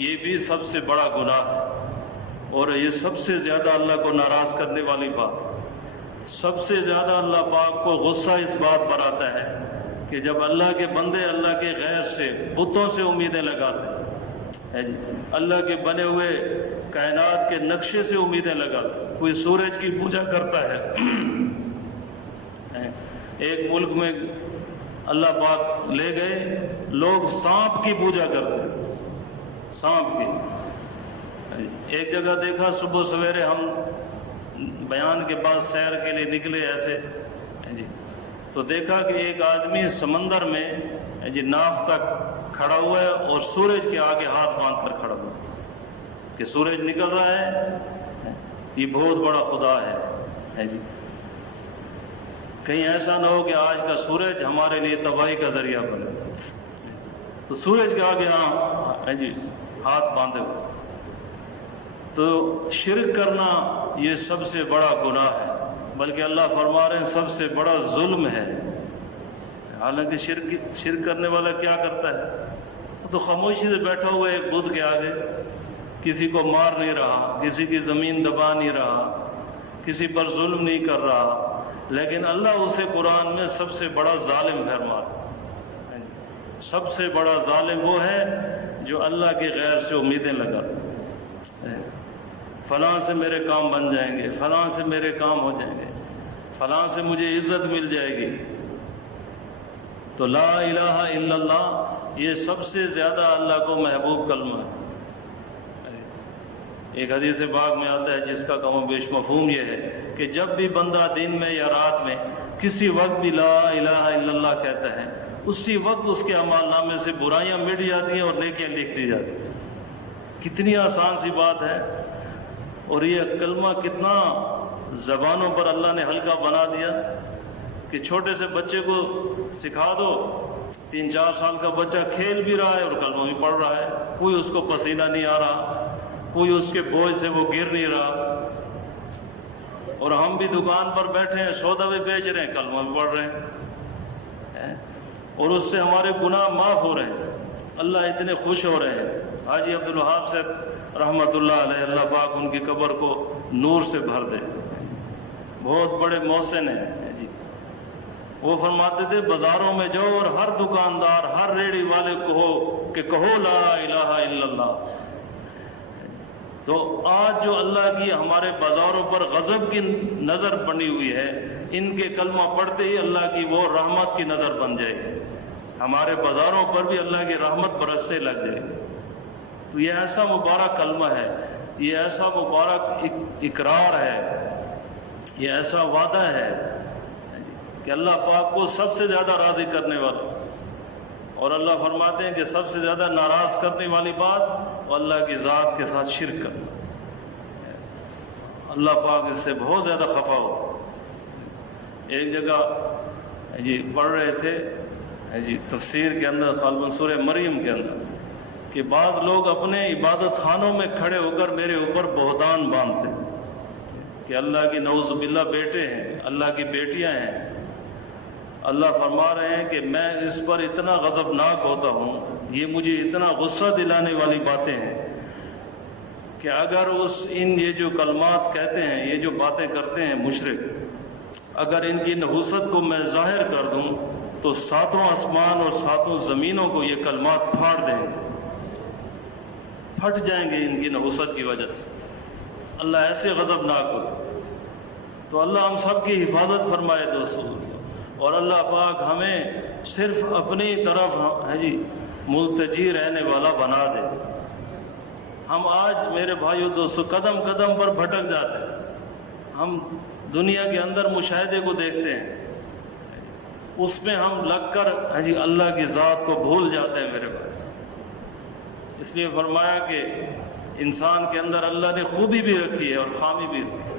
یہ بھی سب سے بڑا گناہ ہے، اور یہ سب سے زیادہ اللہ کو ناراض کرنے والی بات ہے۔ سب سے زیادہ اللہ پاک کو غصہ اس بات پر آتا ہے کہ جب اللہ کے بندے اللہ کے غیر سے، بتوں سے امیدیں لگاتے ہیں جی، اللہ کے بنے ہوئے کائنات کے نقشے سے امیدیں لگاتے ہیں۔ کوئی سورج کی پوجا کرتا ہے، ایک ملک میں اللہ پاک لے گئے، لوگ سانپ کی پوجا کرتے ہیں، سانپ کی۔ ایک جگہ دیکھا، صبح سویرے ہم بیان کے بعد سیر کے لیے نکلے ایسے جی، تو دیکھا کہ ایک آدمی سمندر میں جی ناف تک کھڑا ہوا ہے اور سورج کے آگے ہاتھ باندھ کر کھڑا ہوا کہ سورج نکل رہا ہے، یہ بہت بڑا خدا ہے جی، کہیں ایسا نہ ہو کہ آج کا سورج ہمارے لیے تباہی کا ذریعہ بنے، تو سورج کے آگے ہاں جی ہاتھ باندھے ہوئے۔ تو شرک کرنا یہ سب سے بڑا گناہ ہے، بلکہ اللہ فرما رہے ہیں سب سے بڑا ظلم ہے۔ حالانکہ شرک کرنے والا کیا کرتا ہے؟ تو خاموشی سے بیٹھا ہوا ہے ایک بت کے آگے، کسی کو مار نہیں رہا، کسی کی زمین دبا نہیں رہا، کسی پر ظلم نہیں کر رہا، لیکن اللہ اسے قرآن میں سب سے بڑا ظالم فرما رہا ہے۔ سب سے بڑا ظالم وہ ہے جو اللہ کے غیر سے امیدیں لگاتا ہے، فلاں سے میرے کام بن جائیں گے، فلاں سے میرے کام ہو جائیں گے، فلاں سے مجھے عزت مل جائے گی۔ تو لا الہ الا اللہ یہ سب سے زیادہ اللہ کو محبوب کلمہ ہے۔ ایک حدیث پاک میں آتا ہے جس کا کم و بیش مفہوم یہ ہے کہ جب بھی بندہ دن میں یا رات میں کسی وقت بھی لا الہ الا اللہ کہتا ہے، اسی وقت اس کے اعمال نامے سے برائیاں مٹ جاتی ہیں اور نیکیاں لکھ دی جاتی ہیں۔ کتنی آسان سی بات ہے، اور یہ کلمہ کتنا زبانوں پر اللہ نے ہلکا بنا دیا کہ چھوٹے سے بچے کو سکھا دو، 3-4 سال کا بچہ کھیل بھی رہا ہے اور کلمہ بھی پڑھ رہا ہے، کوئی اس کو پسینہ نہیں آ رہا، کوئی اس کے بوجھ سے وہ گر نہیں رہا۔ اور ہم بھی دکان پر بیٹھے ہیں، سودا بھی بیچ رہے ہیں، کلمہ بھی پڑھ رہے ہیں، اور اس سے ہمارے گناہ معاف ہو رہے ہیں، اللہ اتنے خوش ہو رہے ہیں۔ حاجی عبدالوہاب صاحب رحمۃ اللہ علیہ، اللہ پاک ان کی قبر کو نور سے بھر دے، بہت بڑے محسن ہیں جی۔ وہ فرماتے تھے بازاروں میں جاؤ اور ہر دکاندار، ہر ریڑھی والے کو کہو لا الہ الا اللہ۔ تو آج جو اللہ کی ہمارے بازاروں پر غضب کی نظر بنی ہوئی ہے، ان کے کلمہ پڑھتے ہی اللہ کی وہ رحمت کی نظر بن جائے گی، ہمارے بازاروں پر بھی اللہ کی رحمت برسنے لگ جائے گی۔ تو یہ ایسا مبارک کلمہ ہے، یہ ایسا مبارک اقرار ہے، یہ ایسا وعدہ ہے کہ اللہ پاک کو سب سے زیادہ راضی کرنے والا، اور اللہ فرماتے ہیں کہ سب سے زیادہ ناراض کرنے والی بات وہ اللہ کی ذات کے ساتھ شرک کرنا، اللہ پاک اس سے بہت زیادہ خفا ہوتا ہے۔ ایک جگہ جی پڑھ رہے تھے جی تفسیر کے اندر، غالباً سورہ مریم کے اندر، کہ بعض لوگ اپنے عبادت خانوں میں کھڑے ہو کر میرے اوپر بہتان باندھتے ہیں کہ اللہ کی نعوذ باللہ بیٹے ہیں، اللہ کی بیٹیاں ہیں۔ اللہ فرما رہے ہیں کہ میں اس پر اتنا غضبناک ہوتا ہوں، یہ مجھے اتنا غصہ دلانے والی باتیں ہیں کہ اگر یہ جو کلمات کہتے ہیں، یہ جو باتیں کرتے ہیں مشرک، اگر ان کی نحوست کو میں ظاہر کر دوں تو 7 آسمان اور 7 زمینوں کو یہ کلمات پھاڑ دیں گے، پھٹ جائیں گے ان کی نحوست کی وجہ سے۔ اللہ ایسے غضبناک ہوتا۔ تو اللہ ہم سب کی حفاظت فرمائے دوستو، اور اللہ پاک ہمیں صرف اپنی طرف جی ملتجی رہنے والا بنا دے۔ ہم آج میرے بھائیو دوستو قدم قدم پر بھٹک جاتے ہیں، ہم دنیا کے اندر مشاہدے کو دیکھتے ہیں، اس میں ہم لگ کر جی اللہ کی ذات کو بھول جاتے ہیں میرے پاس۔ اس لیے فرمایا کہ انسان کے اندر اللہ نے خوبی بھی رکھی ہے اور خامی بھی رکھی ہے۔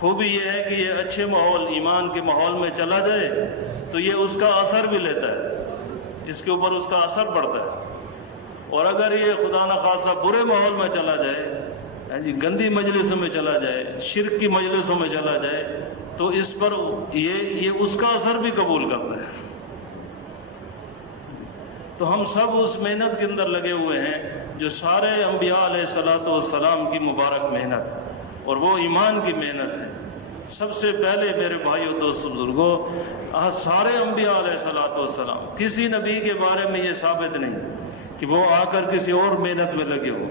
خوبی یہ ہے کہ یہ اچھے ماحول، ایمان کے ماحول میں چلا جائے تو یہ اس کا اثر بھی لیتا ہے، اس کے اوپر اس کا اثر پڑتا ہے، اور اگر یہ خدا نخواستہ برے ماحول میں چلا جائے جی، گندی مجلسوں میں چلا جائے، شرک کی مجلسوں میں چلا جائے، تو اس پر یہ اس کا اثر بھی قبول کرتا ہے۔ تو ہم سب اس محنت کے اندر لگے ہوئے ہیں جو سارے انبیاء علیہ الصلوۃ والسلام کی مبارک محنت ہے، اور وہ ایمان کی محنت ہے۔ سب سے پہلے میرے بھائیوں دوستو بزرگوں، سارے انبیاء علیہ الصلوۃ والسلام، کسی نبی کے بارے میں یہ ثابت نہیں کہ وہ آ کر کسی اور محنت میں لگے ہو۔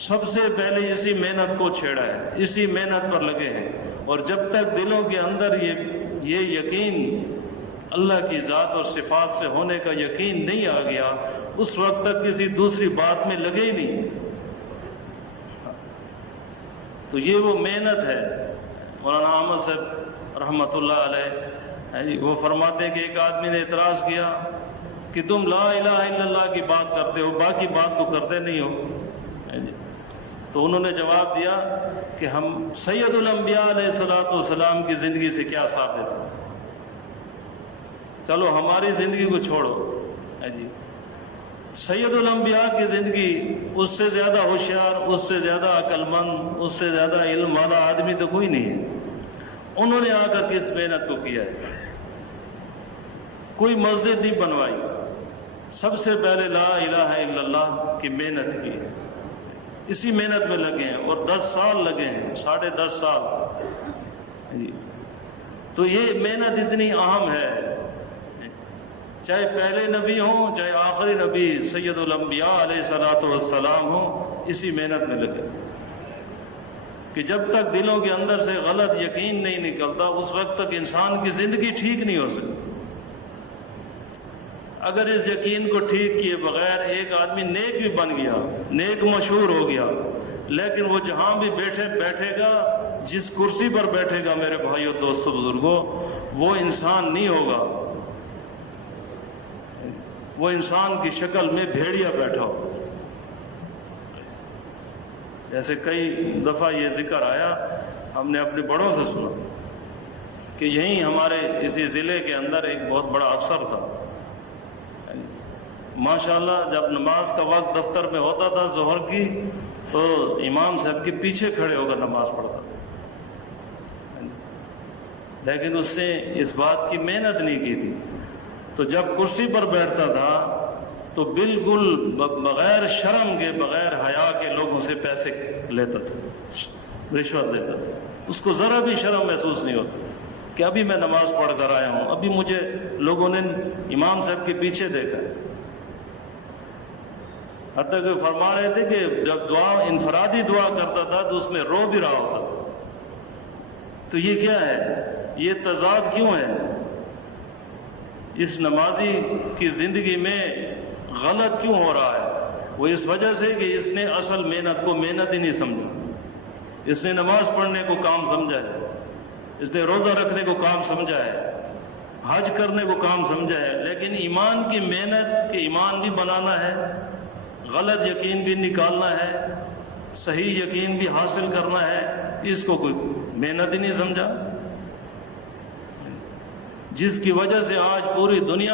سب سے پہلے اسی محنت کو چھیڑا ہے، اسی محنت پر لگے ہیں، اور جب تک دلوں کے اندر یہ یقین اللہ کی ذات اور صفات سے ہونے کا یقین نہیں آ گیا، اس وقت تک کسی دوسری بات میں لگے ہی نہیں۔ تو یہ وہ محنت ہے۔ مولانا احمد صاحب رحمۃ اللہ علیہ وہ فرماتے ہیں کہ ایک آدمی نے اعتراض کیا کہ تم لا الہ الا اللہ کی بات کرتے ہو، باقی بات تو کرتے نہیں ہو۔ تو انہوں نے جواب دیا کہ ہم سید الانبیاء علیہ الصلوۃ والسلام کی زندگی سے کیا ثابت ہے؟ چلو ہماری زندگی کو چھوڑو جی، سید الانبیاء کی زندگی، اس سے زیادہ ہوشیار، اس سے زیادہ عقل مند، اس سے زیادہ علم والا آدمی تو کوئی نہیں ہے۔ انہوں نے آ کر کس محنت کو کیا ہے؟ کوئی مسجد نہیں بنوائی، سب سے پہلے لا الہ الا اللہ کی محنت کی ہے، اسی محنت میں لگے ہیں، اور 10 سال لگے ہیں، 10.5 سال جی۔ تو یہ محنت اتنی اہم ہے، چاہے پہلے نبی ہوں چاہے آخری نبی سید الانبیاء علیہ الصلوۃ والسلام ہوں، اسی محنت میں لگے کہ جب تک دلوں کے اندر سے غلط یقین نہیں نکلتا، اس وقت تک انسان کی زندگی ٹھیک نہیں ہو سکتی۔ اگر اس یقین کو ٹھیک کیے بغیر ایک آدمی نیک بھی بن گیا، نیک مشہور ہو گیا، لیکن وہ جہاں بھی بیٹھے گا، جس کرسی پر بیٹھے گا میرے بھائیوں دوستو بزرگوں، وہ انسان نہیں ہوگا، وہ انسان کی شکل میں بھیڑیا بیٹھا ہو۔ جیسے کئی دفعہ یہ ذکر آیا، ہم نے اپنے بڑوں سے سنا کہ یہیں ہمارے اسی ضلع کے اندر ایک بہت بڑا افسر تھا، ماشاءاللہ جب نماز کا وقت دفتر میں ہوتا تھا ظہر کی، تو امام صاحب کے پیچھے کھڑے ہو کر نماز پڑھتا تھا، لیکن اس نے اس بات کی محنت نہیں کی تھی۔ تو جب کرسی پر بیٹھتا تھا تو بالکل بغیر شرم کے، بغیر حیا کے لوگوں سے پیسے لیتا تھا، رشوت دیتا تھا۔ اس کو ذرا بھی شرم محسوس نہیں ہوتا کہ ابھی میں نماز پڑھ کر آیا ہوں، ابھی مجھے لوگوں نے امام صاحب کے پیچھے دیکھا۔ حتیٰ کہ فرما رہے تھے کہ جب انفرادی دعا کرتا تھا تو اس میں رو بھی رہا ہوتا تھا۔ تو یہ کیا ہے؟ یہ تضاد کیوں ہے؟ اس نمازی کی زندگی میں غلط کیوں ہو رہا ہے؟ وہ اس وجہ سے کہ اس نے اصل محنت کو محنت ہی نہیں سمجھا۔ اس نے نماز پڑھنے کو کام سمجھا ہے، اس نے روزہ رکھنے کو کام سمجھا ہے، حج کرنے کو کام سمجھا ہے، لیکن ایمان کی محنت کہ ایمان بھی بنانا ہے، غلط یقین بھی نکالنا ہے، صحیح یقین بھی حاصل کرنا ہے، اس کو کوئی محنت ہی نہیں سمجھا، جس کی وجہ سے آج پوری دنیا